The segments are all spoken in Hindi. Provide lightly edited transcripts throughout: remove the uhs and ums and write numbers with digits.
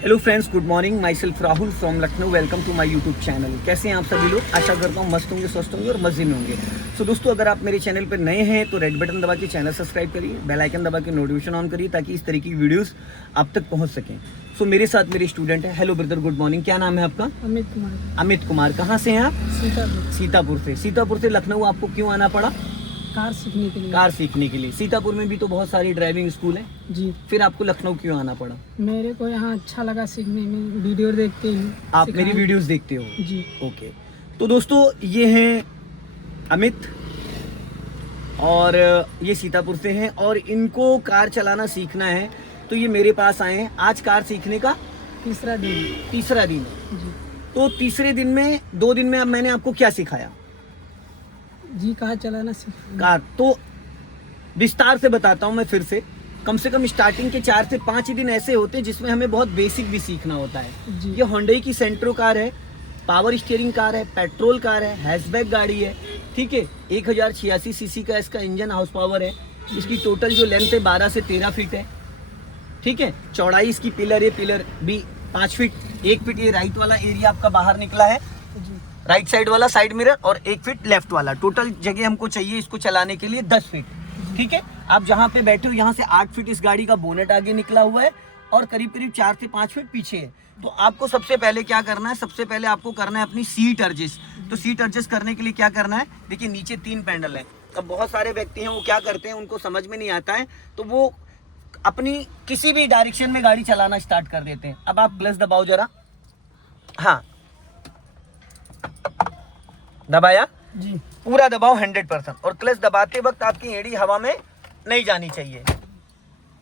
Hello friends, good morning. Myself Rahul from Lucknow. Welcome to my YouTube channel. कैसे हैं आप सभी लोग? आशा करता हूँ मस्त होंगे, स्वस्थ होंगे और मजे में होंगे। सो दोस्तों, अगर आप मेरे चैनल पर नए हैं तो रेड बटन दबा के चैनल सब्सक्राइब करिए, बेल आइकन दबा के नोटिफिकेशन ऑन करिए ताकि इस तरह की वीडियोस आप तक पहुँच सकें। सो मेरे साथ मेरे स्टूडेंट है। Hello brother, good morning. क्या नाम है आपका? अमित कुमार। अमित कुमार। कहाँ से हैं आप? सीतापुर। सीतापुर से लखनऊ आपको क्यों आना पड़ा? कार सीखने के लिए। कार सीखने के लिए। सीतापुर में भी तो बहुत सारी ड्राइविंग स्कूल है, जी। फिर आपको लखनऊ क्यों आना पड़ा? मेरे को यहाँ अच्छा लगा सीखने में, वीडियो देखते ही। आप मेरी वीडियोस देखते हो? जी। ओके। तो दोस्तों, ये हैं अमित और ये सीतापुर से हैं और इनको कार चलाना सीखना है, तो ये मेरे पास आए हैं। आज कार सीखने का तीसरा दिन। जी। तो तीसरे दिन में 2 दिन में अब मैंने आपको क्या सिखाया? जी, कार चलाना सीख। कार तो विस्तार से बताता हूँ मैं फिर से। कम स्टार्टिंग के 4 से 5 ही दिन ऐसे होते हैं जिसमें हमें बहुत बेसिक भी सीखना होता है। जी। ये होंडई की सेंट्रो कार है, पावर स्टीयरिंग कार है, पेट्रोल कार है, हैचबैक गाड़ी है, ठीक है। 1086 सीसी का इसका इंजन हाउस पावर है। इसकी टोटल जो लेंथ है 12 से 13 फीट है, ठीक है। चौड़ाई इसकी पिलर है, पिलर भी 5 फीट, 1 फीट ये राइट वाला एरिया आपका बाहर निकला है, जी। राइट साइड वाला साइड मिरर, और 1 फीट लेफ्ट वाला। टोटल जगह हमको चाहिए इसको चलाने के लिए 10 फीट, ठीक है। आप जहाँ पे बैठे हो यहाँ से 8 फीट इस गाड़ी का बोनेट आगे निकला हुआ है और करीब 4 से 5 फीट पीछे है। तो आपको सबसे पहले क्या करना है? सबसे पहले आपको करना है अपनी सीट एडजस्ट। तो सीट एडजस्ट करने के लिए क्या करना है? देखिए, नीचे 3 पैडल है। अब बहुत सारे व्यक्ति हैं, वो क्या करते हैं, उनको समझ में नहीं आता है, तो वो अपनी किसी भी डायरेक्शन में गाड़ी चलाना स्टार्ट कर देते हैं। अब आप क्लच दबाओ जरा। हाँ, दबाया? जी। पूरा दबाओ 100%। और क्लच दबाते वक्त आपकी एड़ी हवा में नहीं जानी चाहिए,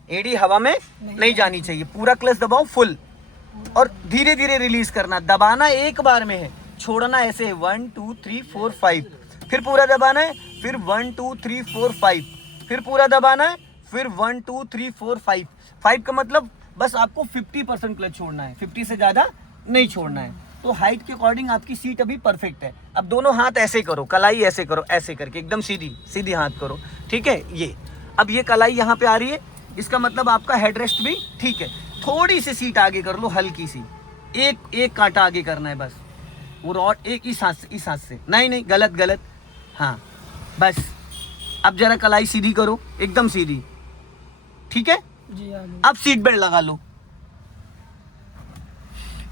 एड़ी हवा में नहीं जानी चाहिए। पूरा क्लच दबाओ फुल और धीरे धीरे रिलीज करना। दबाना एक बार में है, छोड़ना ऐसे 1 2 3 4 5, फिर पूरा दबाना है, फिर 1 2 3 4 5, फिर पूरा दबाना है, फिर 1 2 3 4 5। 5 का मतलब बस आपको 50% क्लच छोड़ना है, 50 से ज्यादा नहीं छोड़ना है। तो हाइट के अकॉर्डिंग आपकी सीट अभी परफेक्ट है। अब दोनों हाथ ऐसे करो, कलाई ऐसे करो, ऐसे करके एकदम सीधी सीधी हाथ करो, ठीक है। ये अब ये कलाई यहाँ पे आ रही है, इसका मतलब आपका हेड रेस्ट भी ठीक है। थोड़ी सी सीट आगे कर लो, हल्की सी, एक कांटा आगे करना है बस। वो रॉड एक इस हाथ से नहीं, गलत। हाँ, बस। अब जरा कलाई सीधी करो, एकदम सीधी, ठीक है। जी। अब सीट बेल्ट लगा लो।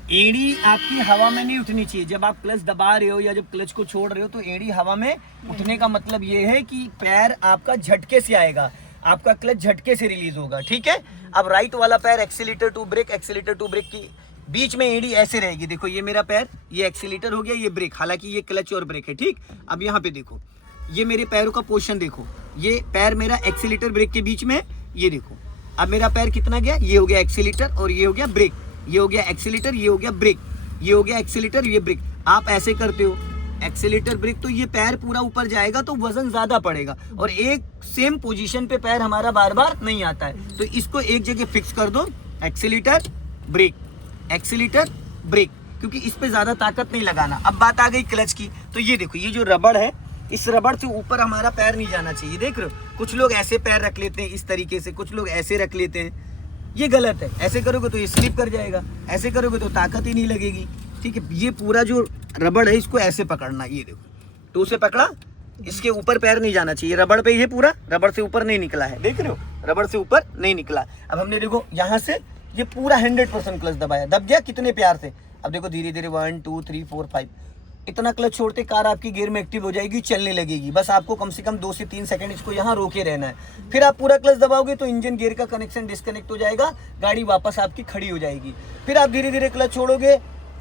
एड़ी आपकी हवा में नहीं उठनी चाहिए। जब आप क्लच दबा रहे हो या जब क्लच को छोड़ रहे हो तो एड़ी हवा में उठने का मतलब ये है कि पैर आपका झटके से आएगा, आपका क्लच झटके से रिलीज होगा, ठीक है। अब राइट वाला पैर एक्सीलेटर टू ब्रेक की बीच में एड़ी ऐसे रहेगी। देखो, ये मेरा पैर, ये एक्सीलेटर हो गया, ये ब्रेक, हालांकि ये क्लच और ब्रेक है, ठीक। अब यहाँ पे देखो, ये मेरे पैरों का पोजीशन देखो, ये पैर मेरा एक्सीलेटर ब्रेक के बीच में है, ये देखो। अब मेरा पैर कितना गया? ये हो गया एक्सीलेटर और ये हो गया ब्रेक, ये हो गया एक्सीलेटर, ये हो गया ब्रेक, ये हो गया एक्सीलेटर, ये ब्रेक। आप ऐसे करते हो एक्सीलेटर ब्रेक, तो ये पैर पूरा ऊपर जाएगा तो वजन ज्यादा पड़ेगा और एक सेम पोजीशन पे पैर हमारा बार बार नहीं आता है। तो इसको एक जगह फिक्स कर दो, एक्सीलेटर ब्रेक, एक्सीलेटर ब्रेक, क्योंकि इस पे ज्यादा ताकत नहीं लगाना। अब बात आ गई क्लच की, तो ये देखो, ये जो रबड़ है, इस रबड़ से ऊपर हमारा पैर नहीं जाना चाहिए। देख रहे हो, कुछ लोग ऐसे पैर रख लेते हैं इस तरीके से, कुछ लोग ऐसे रख लेते हैं, ये गलत है। ऐसे करोगे तो ये स्लिप कर जाएगा, ऐसे करोगे तो ताकत ही नहीं लगेगी, ठीक है। ये पूरा जो रबड़ है इसको ऐसे पकड़ना, ये देखो, तो उसे पकड़ा, इसके ऊपर पैर नहीं जाना चाहिए। रबड़ पे ये पूरा, रबड़ से ऊपर नहीं निकला है, देख रहे हो, रबड़ से ऊपर नहीं निकला। अब हमने देखो यहाँ से ये पूरा 100% क्लच दबाया, दब गया कितने प्यार से। अब देखो धीरे धीरे 1 2 3 4 5, इतना क्लच छोड़ते कार आपकी गियर में एक्टिव हो जाएगी, चलने लगेगी। बस आपको कम से कम 2 से 3 सेकंड इसको यहाँ रोके रहना है। फिर आप पूरा क्लच दबाओगे तो इंजन गियर का कनेक्शन डिस्कनेक्ट हो जाएगा, गाड़ी वापस आपकी खड़ी हो जाएगी। फिर आप धीरे धीरे क्लच छोड़ोगे,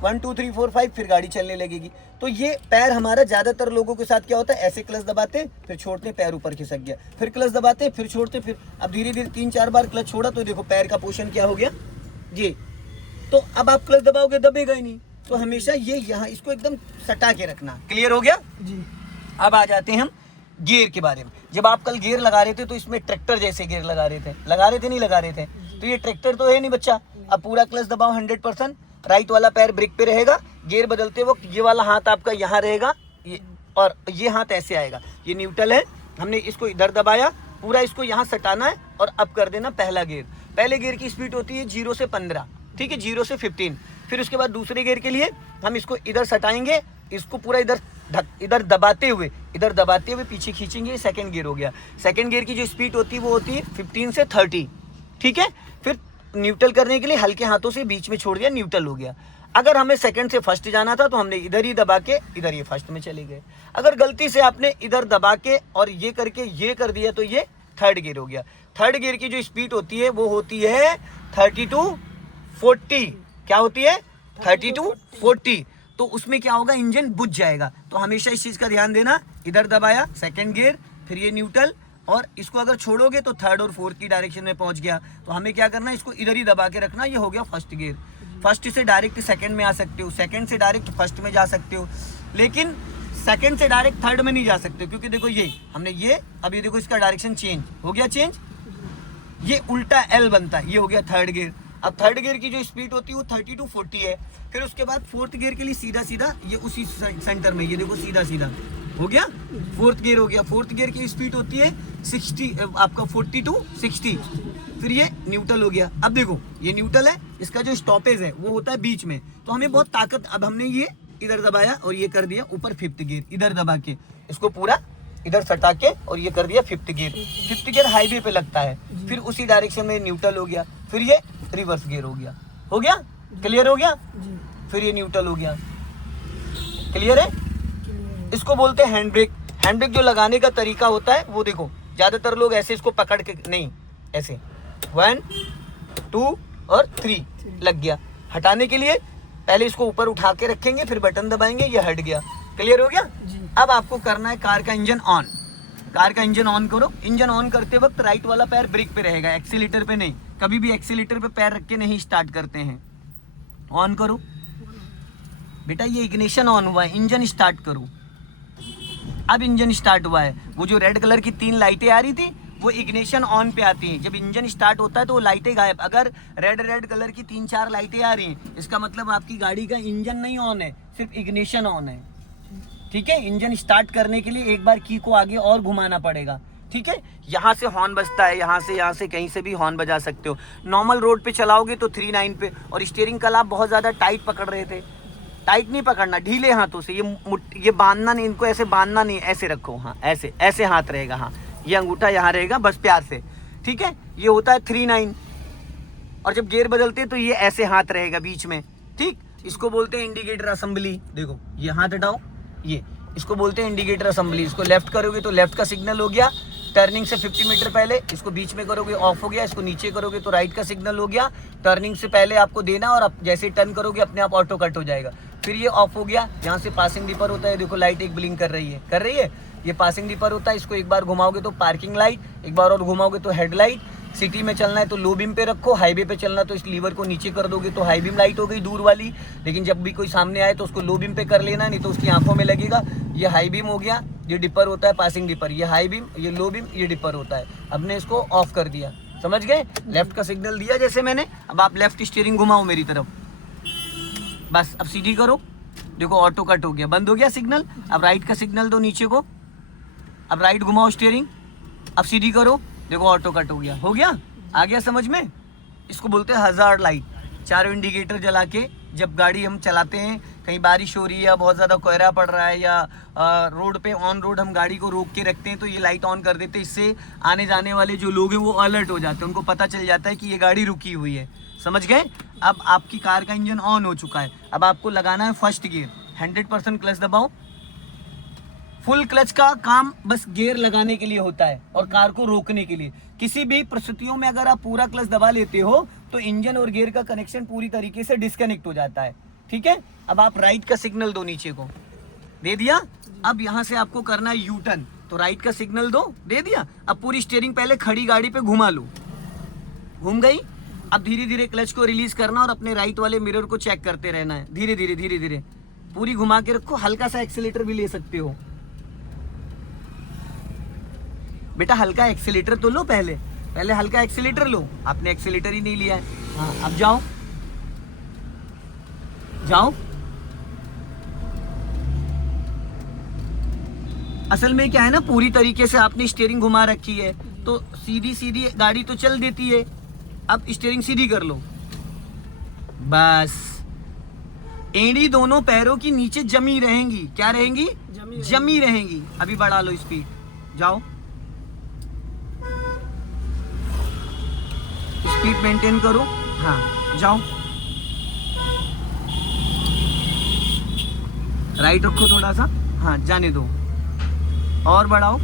1 2 3 4 5, फिर गाड़ी चलने लगेगी। तो ये पैर हमारा ज्यादातर लोगों के साथ क्या होता है, ऐसे क्लच दबाते फिर छोड़ते, पैर ऊपर खिसक गया, फिर क्लच दबाते फिर छोड़ते, फिर अब धीरे धीरे 3-4 बार क्लच छोड़ा तो देखो पैर का पोजीशन क्या हो गया जी। तो अब आप क्लच दबाओगे, दबेगा ही नहीं। तो हमेशा ये यहाँ इसको एकदम सटा के रखना। क्लियर हो गया जी। अब आ जाते हैं हम गियर के बारे में। जब आप कल गियर लगा रहे थे तो इसमें ट्रैक्टर जैसे गियर लगा रहे थे नहीं लगा रहे थे, तो ये ट्रैक्टर तो है नहीं बच्चा। अब पूरा क्लच दबाओ 100%, राइट वाला पैर ब्रेक पे रहेगा, गियर बदलते वक्त ये वाला हाथ आपका यहाँ रहेगा, ये और ये हाथ ऐसे आएगा, ये न्यूट्रल है। हमने इसको इधर दबाया, पूरा इसको यहाँ सटाना है और अब कर देना पहला गियर। पहले गियर की स्पीड होती है 0 से 15, ठीक है, 0 से 15। फिर उसके बाद दूसरे गियर के लिए हम इसको इधर सटाएंगे, इसको पूरा इधर दबाते हुए पीछे खींचेंगे, सेकंड गियर हो गया। सेकंड गियर की जो स्पीड होती है वो होती है 15 से 30, ठीक है। फिर न्यूट्रल करने के लिए हल्के हाथों से बीच में छोड़ दिया, न्यूट्रल हो गया। अगर हमें सेकंड से फर्स्ट जाना था तो हमने इधर ही दबा के इधर ये फर्स्ट में चले गए। अगर गलती से आपने इधर दबा के और ये करके ये कर दिया तो ये थर्ड गियर हो गया। थर्ड गियर की जो स्पीड होती है वो होती है 30 to 40। क्या होती है? 30 to 40। तो उसमें क्या होगा, इंजन बुझ जाएगा। तो हमेशा इस चीज का ध्यान देना, इधर दबाया सेकंड गियर, फिर ये न्यूट्रल, और इसको अगर छोड़ोगे तो थर्ड और फोर्थ की डायरेक्शन में पहुंच गया। तो हमें क्या करना है, इसको इधर ही दबा के रखना। ये हो गया फर्स्ट गियर। फर्स्ट से डायरेक्ट सेकंड में आ सकते हो, सेकंड से डायरेक्ट फर्स्ट में जा सकते हो, लेकिन सेकंड से डायरेक्ट थर्ड में नहीं जा सकते, क्योंकि देखो ये हमने ये अभी देखो इसका डायरेक्शन चेंज हो गया, चेंज, ये उल्टा एल बनता है, ये हो गया थर्ड गियर। अब थर्ड गियर की जो स्पीड होती है वो 30 to 40 है। फिर उसके बाद फोर्थ गियर के लिए सीधा सीधा ये उसी सेंटर में, ये देखो सीधा सीधा हो गया, फोर्थ गियर हो गया। फोर्थ गियर की स्पीड होती है 60, आपका 40 to 60। फिर ये न्यूट्रल हो गया। अब देखो ये न्यूट्रल है, इसका जो स्टॉपेज है वो होता है बीच में, तो हमें बहुत ताकत, अब हमने ये इधर दबाया और ये कर दिया ऊपर फिफ्थ गियर, इधर दबा के इसको पूरा इधर सटा के और ये कर दिया fifth gear. Fifth gear highway पे लगता है, फिर उसी डायरेक्शन में न्यूट्रल हो गया, फिर ये रिवर्स गियर हो गया। हो गया? क्लियर हो गया? फिर ये न्यूट्रल हो गया। क्लियर है? इसको बोलते हैं हैंड ब्रेक। हैंड ब्रेक जो लगाने का तरीका होता है वो देखो, ज्यादातर लोग ऐसे इसको पकड़ के नहीं, ऐसे 1 2 और 3 लग गया। हटाने के लिए पहले इसको ऊपर उठा के रखेंगे, फिर बटन दबाएंगे, ये हट गया। क्लियर हो गया? अब आपको करना है कार का इंजन ऑन। कार का इंजन ऑन करो। इंजन ऑन करते वक्त राइट वाला पैर ब्रेक पे रहेगा, एक्सीलेटर पे नहीं। कभी भी एक्सीलेटर पे पैर रख के नहीं स्टार्ट करते हैं। ऑन करो बेटा, ये इग्निशन ऑन हुआ है, इंजन स्टार्ट करो। अब इंजन स्टार्ट हुआ है। वो जो रेड कलर की 3 लाइटें आ रही थी वो इग्निशन ऑन पे आती हैं। जब इंजन स्टार्ट होता है तो वो लाइटें गायब। अगर रेड कलर की 3-4 लाइटें आ रही हैं, इसका मतलब आपकी गाड़ी का इंजन नहीं ऑन है, सिर्फ इग्निशन ऑन है। ठीक है, इंजन स्टार्ट करने के लिए एक बार की को आगे और घुमाना पड़ेगा। ठीक है, यहाँ से हॉर्न बजता है, यहाँ से कहीं से भी हॉर्न बजा सकते हो। नॉर्मल रोड पे चलाओगे तो 39 पे। और स्टीयरिंग कल आप बहुत ज़्यादा टाइट पकड़ रहे थे, टाइट नहीं पकड़ना, ढीले हाथों से। ये बांधना नहीं, इनको ऐसे बांधना नहीं, ऐसे रखो। हाँ, ऐसे हाथ रहेगा। हाँ, ये अंगूठा यहाँ रहेगा, बस प्यार से। ठीक है, ये होता है 39। और जब गियर बदलते हैं तो ये ऐसे हाथ रहेगा बीच में। ठीक, इसको बोलते हैं इंडिकेटर असेंबली। देखो ये हाथ हटाओ, ये इसको बोलते हैं इंडिकेटर असेंबली। इसको लेफ्ट करोगे तो लेफ्ट का सिग्नल हो गया, टर्निंग से 50 मीटर पहले। इसको बीच में करोगे ऑफ हो गया, इसको नीचे करोगे तो राइट का सिग्नल हो गया। टर्निंग से पहले आपको देना, और आप जैसे टर्न करोगे अपने आप ऑटो कट हो जाएगा। फिर ये ऑफ हो गया। यहाँ से पासिंग डिपर होता है, देखो लाइट एक ब्लिंक कर रही है, ये पासिंग डिपर होता है। इसको एक बार घुमाओगे तो पार्किंग लाइट, एक बार और घुमाओगे तो हेडलाइट। सिटी में चलना है तो लो बीम पे रखो, हाईवे पे चलना तो इस लीवर को नीचे कर दोगे तो हाई बीम लाइट हो गई दूर वाली। लेकिन जब भी कोई सामने आए तो उसको लो बीम पे कर लेना, नहीं तो उसकी आंखों में लगेगा। ये हाई बीम हो गया, ये डिपर होता है पासिंग डिपर। ये हाई बीम, ये लो बीम, ये डिपर होता है। अब ने इसको ऑफ कर दिया, समझ गए? लेफ्ट का सिग्नल दिया जैसे मैंने। अब आप लेफ्ट स्टीयरिंग घुमाओ मेरी तरफ, बस। अब सीधी करो, देखो ऑटो कट हो गया, बंद हो गया सिग्नल। अब राइट का सिग्नल दो नीचे को, अब राइट घुमाओ स्टीयरिंग, अब सीधी करो, देखो ऑटो कट हो गया। हो गया? आ गया समझ में? इसको बोलते हैं हजार्ड लाइट। चारों इंडिकेटर जला के जब गाड़ी हम चलाते हैं, कहीं बारिश हो रही है या बहुत ज़्यादा कोहरा पड़ रहा है या रोड पे ऑन रोड हम गाड़ी को रोक के रखते हैं तो ये लाइट ऑन कर देते हैं। इससे आने जाने वाले जो लोग हैं वो अलर्ट हो जाते हैं, उनको पता चल जाता है कि ये गाड़ी रुकी हुई है। समझ गए? अब आपकी कार का इंजन ऑन हो चुका है। अब आपको लगाना है फर्स्ट गियर, 100% क्लच दबाओ। फुल क्लच का काम बस गियर लगाने के लिए होता है और कार को रोकने के लिए। किसी भी परिस्थितियों में अगर आप पूरा क्लच दबा लेते हो तो इंजन और गियर का कनेक्शन पूरी तरीके से डिस्कनेक्ट हो जाता है। ठीक है, अब आप राइट का सिग्नल दो, नीचे को दे दिया। अब यहाँ से आपको करना है यू टर्न, तो राइट का सिग्नल दो, दे दिया। अब पूरी स्टीयरिंग पहले खड़ी गाड़ी पे घुमा लो, घूम गई। अब धीरे धीरे क्लच को रिलीज करना और अपने राइट वाले मिरर को चेक करते रहना है। धीरे धीरे पूरी घुमा के रखो। हल्का सा एक्सीलेटर भी ले सकते हो बेटा, हल्का एक्सीलेटर तो लो, पहले हल्का एक्सीलेटर लो। आपने एक्सीलेटर ही नहीं लिया है। हाँ, अब जाओ। असल में क्या है ना, पूरी तरीके से आपने स्टीयरिंग घुमा रखी है तो सीधी गाड़ी तो चल देती है। अब स्टीयरिंग सीधी कर लो, बस एड़ी दोनों पैरों की नीचे जमी रहेंगी। क्या रहेंगी? जमी रहेंगी। अभी बढ़ा लो स्पीड, जाओ, स्पीड मेंटेन करो। हाँ जाओ, राइट रखो थोड़ा सा, हाँ जाने दो, और बढ़ाओ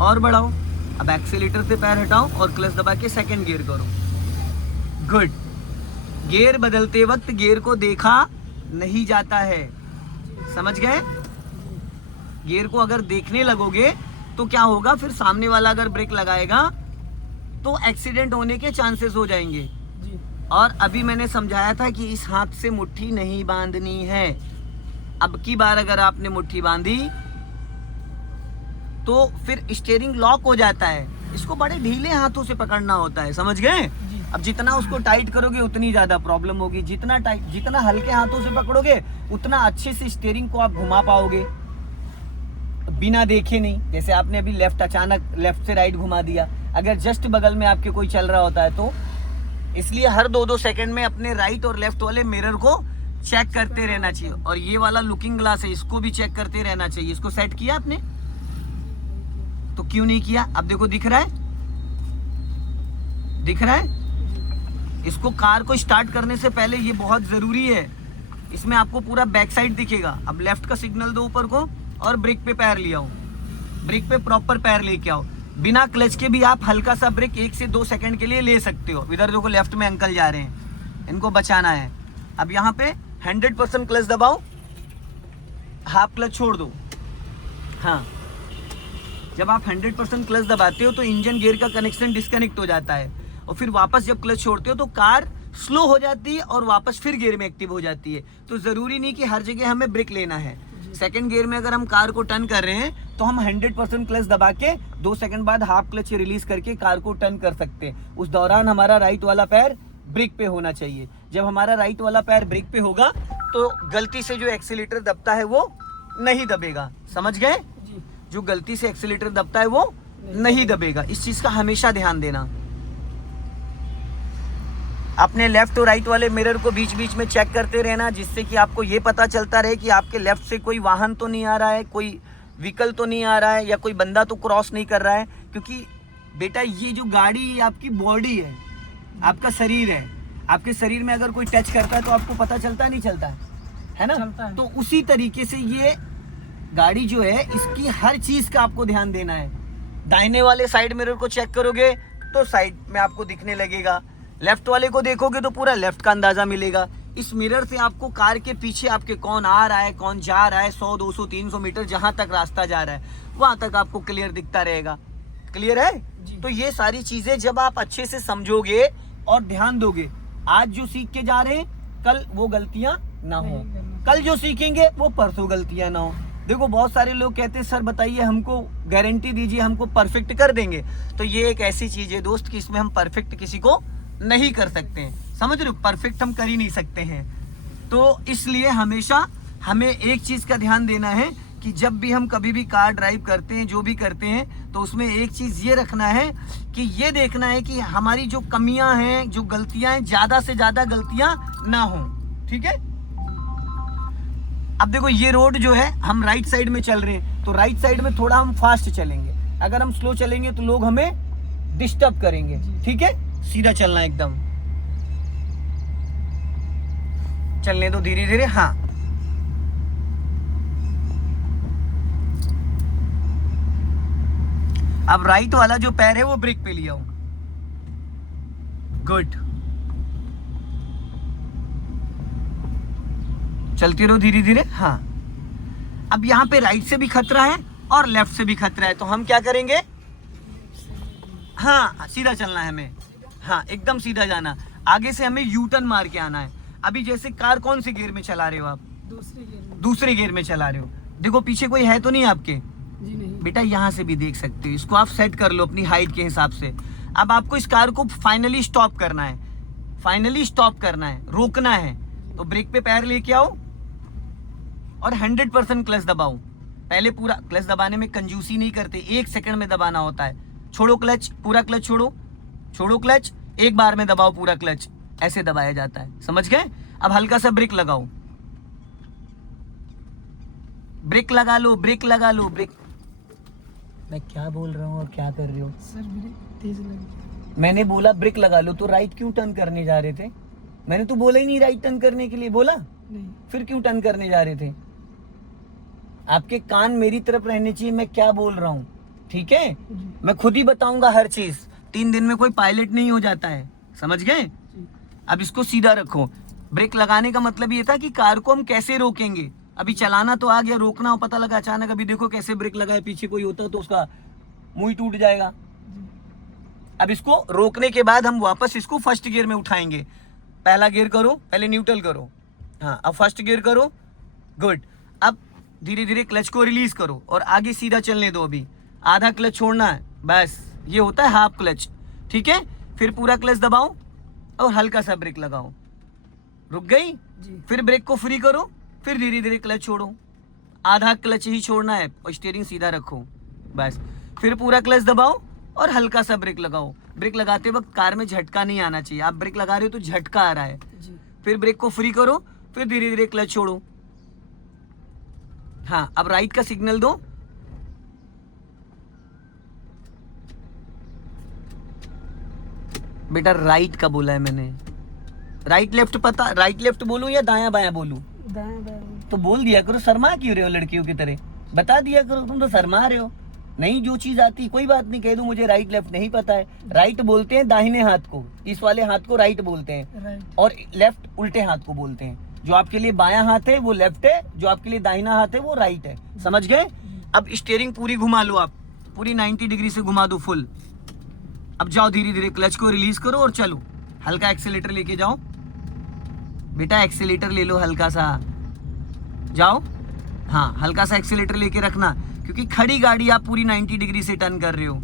और बढ़ाओ। अब एक्सीलेटर से पैर हटाओ और क्लच दबा के सेकंड गियर करो। गुड। गियर बदलते वक्त गियर को देखा नहीं जाता है, समझ गए? गियर को अगर देखने लगोगे तो क्या होगा, फिर सामने वाला अगर ब्रेक लगाएगा तो एक्सीडेंट होने के चांसेस हो जाएंगे। जी। और अभी मैंने समझाया था कि इस हाथ से मुट्ठी नहीं बांधनी है। अब की बार अगर आपने मुट्ठी बांधी तो फिर स्टीयरिंग लॉक हो जाता है। इसको बड़े ढीले हाथों से पकड़ना होता है, समझ गए? अब जितना उसको टाइट करोगे उतनी ज्यादा प्रॉब्लम होगी। जितना हल्के हाथों से पकड़ोगे उतना अच्छे से स्टीयरिंग को आप घुमा पाओगे बिना देखे नहीं। जैसे आपने अभी अचानक लेफ्ट से राइट घुमा दिया, अगर जस्ट बगल में आपके कोई चल रहा होता है तो इसलिए हर 2-2 सेकंड में अपने राइट और लेफ्ट वाले मिरर को चेक करते रहना चाहिए। और ये वाला लुकिंग ग्लास है, इसको भी चेक करते रहना चाहिए। इसको सेट किया आपने तो क्यों नहीं किया? अब देखो, दिख रहा है, दिख रहा है? इसको कार को स्टार्ट करने से पहले ये बहुत जरूरी है। इसमें आपको पूरा बैक साइड दिखेगा। अब लेफ्ट का सिग्नल दो ऊपर को और ब्रेक पे पैर ले आओ, ब्रेक पे प्रॉपर पैर लेके आओ। बिना क्लच के भी आप हल्का सा ब्रेक 1 से 2 सेकंड के लिए ले सकते हो। इधर देखो, लेफ्ट में अंकल जा रहे हैं, इनको बचाना है। अब यहाँ पे 100% क्लच दबाओ, हाफ क्लच छोड़ दो। हाँ, जब आप 100% क्लच दबाते हो तो इंजन गियर का कनेक्शन डिस्कनेक्ट हो जाता है और फिर वापस जब क्लच छोड़ते हो तो कार स्लो हो जाती है और वापस फिर गियर में एक्टिव हो जाती है। तो जरूरी नहीं कि हर जगह हमें ब्रेक लेना है। सेकंड गियर में अगर हम कार को टर्न कर रहे हैं तो हम 100% क्लच दबा के 2 सेकंड बाद हाफ क्लच रिलीज करके कार को टर्न कर सकते हैं। उस दौरान हमारा राइट वाला पैर ब्रेक पे होना चाहिए। जब हमारा राइट वाला पैर ब्रेक पे होगा तो गलती से जो एक्सीलेटर दबता है वो नहीं दबेगा, समझ गए? जो गलती से एक्सीलेटर दबता है वो नहीं दबेगा। इस चीज का हमेशा ध्यान देना। अपने लेफ्ट और राइट वाले मिरर को बीच बीच में चेक करते रहना, जिससे कि आपको ये पता चलता रहे कि आपके लेफ्ट से कोई वाहन तो नहीं आ रहा है, कोई व्हीकल तो नहीं आ रहा है, या कोई बंदा तो क्रॉस नहीं कर रहा है। क्योंकि बेटा ये जो गाड़ी है आपकी बॉडी है, आपका शरीर है। आपके शरीर में अगर कोई टच करता है तो आपको पता चलता नहीं चलता है ना? चलता है। तो उसी तरीके से ये गाड़ी जो है, इसकी हर चीज का आपको ध्यान देना है। दाहिने वाले साइड मिरर को चेक करोगे तो साइड में आपको दिखने लगेगा, लेफ्ट वाले को देखोगे तो पूरा लेफ्ट का अंदाजा मिलेगा। इस मिरर से आपको कार के पीछे आपके कौन आ रहा है, कौन जा रहा है, 100, 200, 300 मीटर जहां तक रास्ता जा रहा है वहां तक आपको क्लियर दिखता रहेगा। क्लियर है? तो ये सारी चीजें जब आप अच्छे से समझोगे और ध्यान दोगे, आज जो सीख के जा रहे हैं कल वो गलतियां ना हो, कल जो सीखेंगे वो परसों गलतियां ना हो। देखो, बहुत सारे लोग कहते हैं सर बताइए, हमको गारंटी दीजिए, हमको परफेक्ट कर देंगे। तो ये एक ऐसी चीज है दोस्त कि इसमें हम परफेक्ट किसी को नहीं कर सकते हैं, समझ रहे हो? परफेक्ट हम कर ही नहीं सकते हैं। तो इसलिए हमेशा हमें एक चीज का ध्यान देना है कि जब भी हम कभी भी कार ड्राइव करते हैं, जो भी करते हैं, तो उसमें एक चीज ये रखना है कि ये देखना है कि हमारी जो कमियां हैं, जो गलतियां हैं, ज्यादा से ज्यादा गलतियां ना हो। ठीक है? अब देखो, ये रोड जो है, हम राइट साइड में चल रहे हैं तो राइट साइड में थोड़ा हम फास्ट चलेंगे। अगर हम स्लो चलेंगे तो लोग हमें डिस्टर्ब करेंगे। ठीक है? सीधा चलना, एकदम चलने दो, धीरे धीरे। हाँ, अब राइट वाला जो पैर है वो ब्रेक पे लिया हो। गुड। चलती रहो धीरे धीरे। हाँ, अब यहाँ पे राइट से भी खतरा है और लेफ्ट से भी खतरा है, तो हम क्या करेंगे? हाँ, सीधा चलना है हमें। हाँ, एकदम सीधा जाना। आगे से हमें यू टर्न मार के आना है। अभी जैसे कार कौन से गियर में चला रहे हो आप? दूसरे गियर में चला रहे हो। देखो, पीछे कोई है तो नहीं आपके? जी नहीं। बेटा, यहाँ से भी देख सकते हो। इसको आप सेट कर लो अपनी हाइट के हिसाब से। अब आपको इस कार को फाइनली स्टॉप करना है, फाइनली स्टॉप करना है, रोकना है। तो ब्रेक पे पैर लेके आओ और 100% क्लच दबाओ। पहले पूरा क्लच दबाने में कंजूसी नहीं करते, 1 सेकंड में दबाना होता है। छोड़ो क्लच, पूरा क्लच छोड़ो, छोड़ो क्लच, एक बार में दबाओ पूरा क्लच। ऐसे दबाया जाता है, समझ गए। अब हल्का सा ब्रेक लगाओ, ब्रेक लगा लो, ब्रेक लगा लो, ब्रेक। मैं क्या बोल रहा हूँ और क्या कर रहे हो? सर ब्रेक तेज लगी। मैंने बोला ब्रेक लगा लो, तो राइट क्यों टर्न करने जा रहे थे? मैंने तो बोला ही नहीं राइट टर्न करने के लिए, बोला? नहीं। फिर क्यों टर्न करने जा रहे थे? आपके कान मेरी तरफ रहने चाहिए, मैं क्या बोल रहा हूँ, ठीक है? जी। मैं खुद ही बताऊंगा हर चीज। 3 दिन में कोई पायलट नहीं हो जाता है, समझ गए। जी। अब इसको सीधा रखो। ब्रेक लगाने का मतलब ये था कि कार को हम कैसे रोकेंगे। अभी चलाना तो आ गया, रोकना हो पता लगा अचानक। अभी देखो कैसे ब्रेक लगाए, पीछे कोई होता तो उसका मुंह ही टूट जाएगा। जी। अब इसको रोकने के बाद हम वापस इसको फर्स्ट गियर में उठाएंगे। पहला गियर करो, पहले न्यूट्रल करो, हाँ अब फर्स्ट गियर करो, गुड। अब धीरे धीरे क्लच को रिलीज करो और आगे सीधा चलने दो। अभी आधा क्लच छोड़ना है, बस ये होता है हाफ क्लच, ठीक है। फिर पूरा क्लच दबाओ और हल्का सा ब्रेक लगाओ, रुक गई। जी। फिर ब्रेक को फ्री करो, फिर धीरे धीरे क्लच छोड़ो, आधा क्लच ही छोड़ना है और स्टीयरिंग सीधा रखो, बस। फिर पूरा क्लच दबाओ और हल्का सा ब्रेक लगाओ। ब्रेक लगाते वक्त कार में झटका नहीं आना चाहिए। आप ब्रेक लगा रहे हो तो झटका आ रहा है। जी। फिर ब्रेक को फ्री करो, फिर धीरे धीरे क्लच छोड़ो। हाँ अब राइट का सिग्नल दो। बेटा राइट का बोला है मैंने, राइट लेफ्ट पता, राइट लेफ्ट बोलूं या दायां बायां बोलूं? दाएं बाएं। तो बोल दिया करो, शर्मा क्यों रहे हो लड़कियों की तरह? बता दिया करो, तुम तो शर्मा रहे हो। नहीं जो चीज आती कोई बात नहीं, कह दूं मुझे राइट लेफ्ट नहीं पता है। राइट बोलते हैं दाहिने हाथ को, इस वाले हाथ को राइट बोलते हैं, राइट। और लेफ्ट उल्टे हाथ को बोलते हैं। जो आपके लिए बायां हाथ है वो लेफ्ट है, जो आपके लिए दाहिना हाथ है वो राइट है, समझ गए। अब स्टीयरिंग पूरी घुमा लो, आप पूरी 90 डिग्री से घुमा दो फुल। अब जाओ धीरे धीरे क्लच को रिलीज करो और चलो। हल्का एक्सीलेटर लेके जाओ बेटा, एक्सीलेटर ले लो हल्का सा, जाओ। हाँ हल्का सा एक्सीलेटर लेके रखना, क्योंकि खड़ी गाड़ी आप पूरी 90 डिग्री से टर्न कर रहे हो।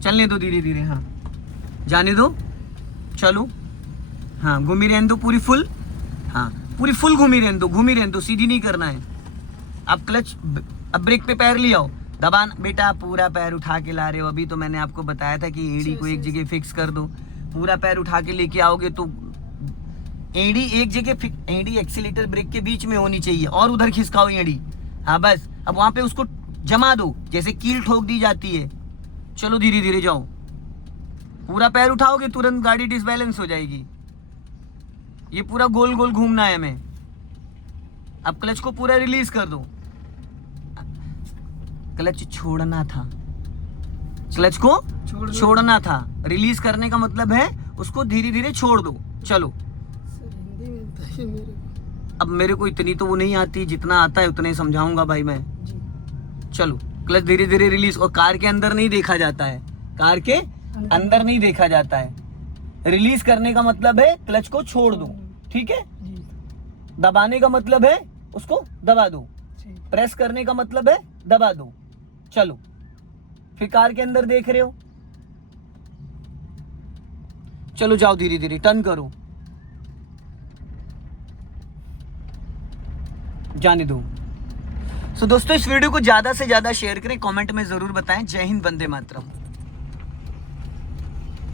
चलने दो धीरे धीरे, हाँ जाने दो, चलो। हाँ घूमी रहने दो पूरी फुल, हाँ पूरी फुल घूमी रहने दो, घूमी रहने दो, सीधी नहीं करना है। अब क्लच, अब ब्रेक पे पैर ले आओ, दबाना। बेटा आप पूरा पैर उठा के ला रहे हो, अभी तो मैंने आपको बताया था कि एड़ी को एक जगह फिक्स कर दो। पूरा पैर उठा के लेके आओगे तो एड़ी एक जगह, एड़ी एक्सीलेटर ब्रेक के बीच में होनी चाहिए, और उधर खिसकाओ एड़ी, हाँ बस। अब वहां पे उसको जमा दो, जैसे कील ठोक दी जाती है। चलो धीरे धीरे जाओ, पूरा पैर उठाओगे तुरंत गाड़ी डिसबैलेंस हो जाएगी। ये पूरा गोल गोल घूमना है हमें। अब क्लच को पूरा रिलीज कर दो, क्लच छोड़ना था, क्लच को छोड़ना था। रिलीज करने का मतलब है उसको धीरे धीरे छोड़ दो, चलो। सर हिंदी में बताइए मेरे को। अब मेरे को इतनी तो वो नहीं आती, जितना आता है उतना ही समझाऊंगा भाई मैं। जी। चलो क्लच धीरे धीरे रिलीज, और कार के अंदर नहीं देखा जाता है, कार के अंदर नहीं देखा जाता है। रिलीज करने का मतलब है क्लच को छोड़ दो, ठीक है। जी। दबाने का मतलब है उसको दबा दो, ठीक। प्रेस करने का मतलब है दबा दो, चलो। फिर कार के अंदर देख रहे हो, चलो जाओ धीरे धीरे टर्न करो, जाने दो। सो दोस्तों इस वीडियो को ज्यादा से ज्यादा शेयर करें, कमेंट में जरूर बताएं। जय हिंद, वंदे मातरम।